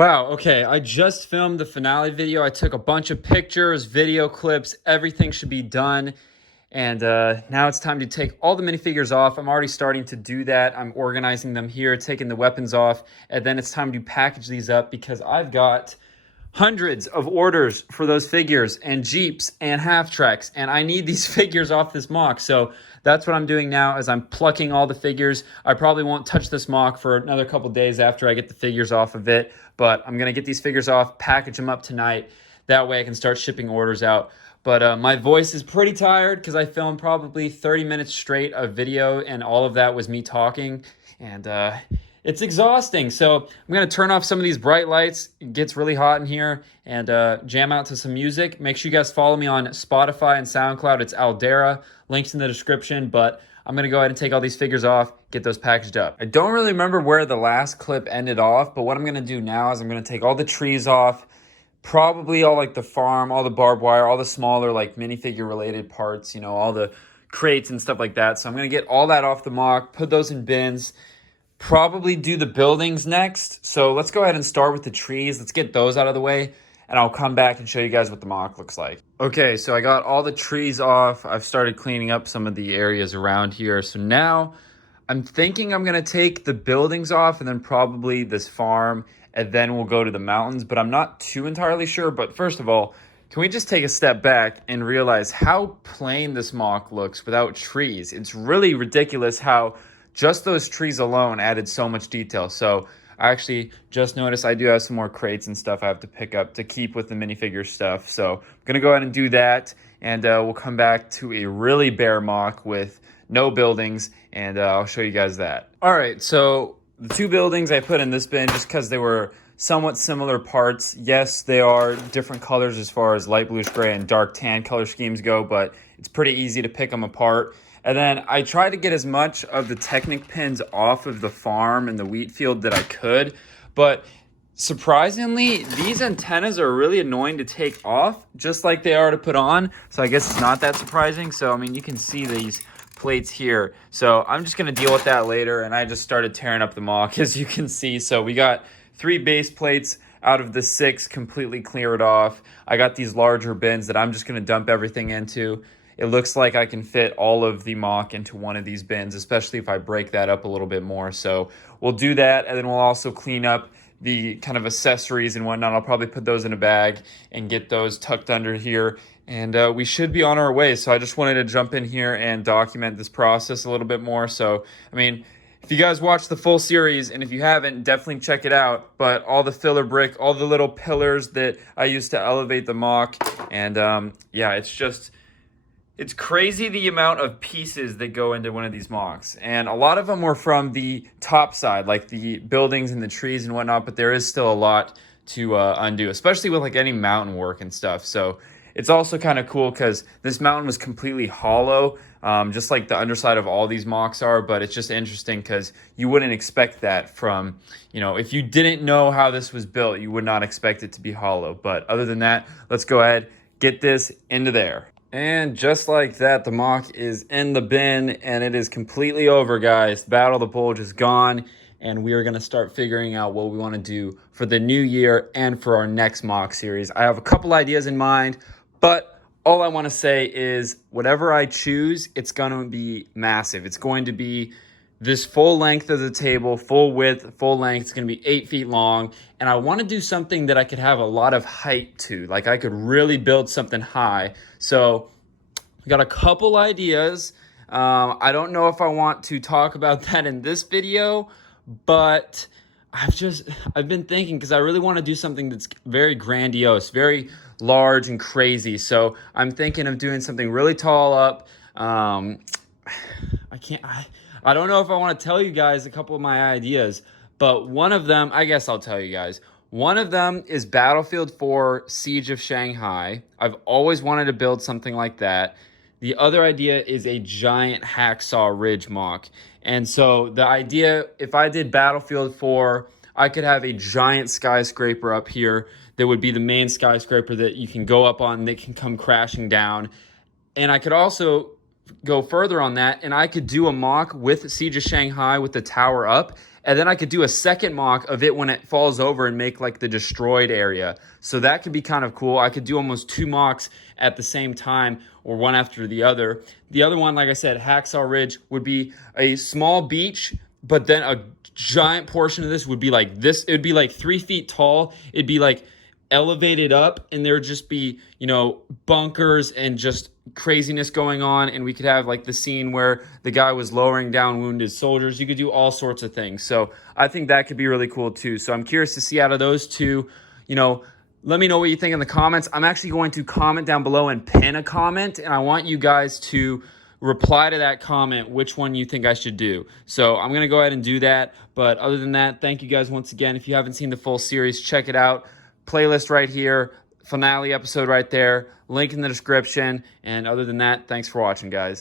Wow, okay, I just filmed the finale video. I took a bunch of pictures, video clips, everything should be done. And now it's time to take all the minifigures off. I'm already starting to do that. I'm organizing them here, taking the weapons off, and then it's time to package these up because I've got hundreds of orders for those figures and Jeeps and half tracks, and I need these figures off this mock. So that's what I'm doing now is I'm plucking all the figures. I probably won't touch this mock for another couple days after I get the figures off of it, but I'm gonna get these figures off, package them up tonight. That way I can start shipping orders out. But my voice is pretty tired because I filmed probably 30 minutes straight of video, and all of that was me talking. And it's exhausting. So I'm going to turn off some of these bright lights. It gets really hot in here, and jam out to some music. Make sure you guys follow me on Spotify and SoundCloud. It's Aldera. Links in the description. But I'm going to go ahead and take all these figures off, get those packaged up. I don't really remember where the last clip ended off, but what I'm going to do now is I'm going to take all the trees off, probably all like the farm, all the barbed wire, all the smaller like minifigure related parts, you know, all the crates and stuff like that. So I'm going to get all that off the mock, put those in bins, probably do the buildings next. So let's go ahead and start with the trees. Let's get those out of the way, and I'll come back and show you guys what the mock looks like. Okay, so I got all the trees off. I've started cleaning up some of the areas around here. So now I'm thinking I'm going to take the buildings off and then probably this farm, and then we'll go to the mountains, but I'm not too entirely sure. But first of all, can we just take a step back and realize how plain this mock looks without trees? It's really ridiculous how just those trees alone added so much detail. So I actually just noticed I do have some more crates and stuff I have to pick up to keep with the minifigure stuff. So I'm going to go ahead and do that, and we'll come back to a really bare mock with no buildings, and I'll show you guys that. All right, so the two buildings I put in this bin just because they were somewhat similar parts. Yes, they are different colors as far as light bluish gray and dark tan color schemes go, but it's pretty easy to pick them apart. And then I tried to get as much of the Technic pins off of the farm and the wheat field that I could, but surprisingly, these antennas are really annoying to take off, just like they are to put on. So I guess it's not that surprising. So, I mean, you can see these plates here. So I'm just gonna deal with that later, and I just started tearing up the mock, as you can see. So we got 3 base plates out of the 6 completely cleared off. I got these larger bins that I'm just gonna dump everything into. It looks like I can fit all of the mock into one of these bins, especially if I break that up a little bit more. So we'll do that, and then we'll also clean up the kind of accessories and whatnot. I'll probably put those in a bag and get those tucked under here, and we should be on our way. So I just wanted to jump in here and document this process a little bit more. So, I mean, if you guys watched the full series, and if you haven't, definitely check it out. But all the filler brick, all the little pillars that I used to elevate the mock, and yeah, it's crazy the amount of pieces that go into one of these mocks. And a lot of them were from the top side, like the buildings and the trees and whatnot, but there is still a lot to undo, especially with like any mountain work and stuff. So it's also kind of cool because this mountain was completely hollow, just like the underside of all these mocks are, but it's just interesting because you wouldn't expect that from, you know, if you didn't know how this was built, you would not expect it to be hollow. But other than that, let's go ahead, get this into there. And just like that, the mock is in the bin, and it is completely over, guys. Battle of the Bulge is gone, and we are going to start figuring out what we want to do for the new year and for our next mock series. I have a couple ideas in mind, but all I want to say is whatever I choose, it's going to be massive. It's going to be this full length of the table, full width, full length. It's going to be 8 feet long, and I want to do something that I could have a lot of height to. Like I could really build something high. So we got a couple ideas. I don't know if I want to talk about that in this video, but I've been thinking because I really want to do something that's very grandiose, very large and crazy. So I'm thinking of doing something really tall up. I don't know if I want to tell you guys a couple of my ideas, but one of them, I guess I'll tell you guys. One of them is Battlefield 4 Siege of Shanghai. I've always wanted to build something like that. The other idea is a giant Hacksaw Ridge mock. And so the idea, if I did Battlefield 4, I could have a giant skyscraper up here that would be the main skyscraper that you can go up on, that can come crashing down. And I could also go further on that, and I could do a mock with Siege of Shanghai with the tower up, And then I could do a second mock of it when it falls over and make like the destroyed area. So that could be kind of cool. I could do almost 2 mocks at the same time, or one after the other. The other one, like I said, Hacksaw Ridge would be a small beach, but then a giant portion of this would be like this. It would be like 3 feet tall. It'd be like elevated up, and there would just be, you know, bunkers and just craziness going on. And we could have like the scene where the guy was lowering down wounded soldiers. You could do all sorts of things. So I think that could be really cool too. So I'm curious to see out of those two, you know, let me know what you think in the comments. I'm actually going to comment down below and pin a comment, and I want you guys to reply to that comment which one you think I should do. So I'm going to go ahead and do that. But other than that, thank you guys once again. If you haven't seen the full series, check it out. Playlist right here, finale episode right there, link in the description. And other than that, thanks for watching, guys.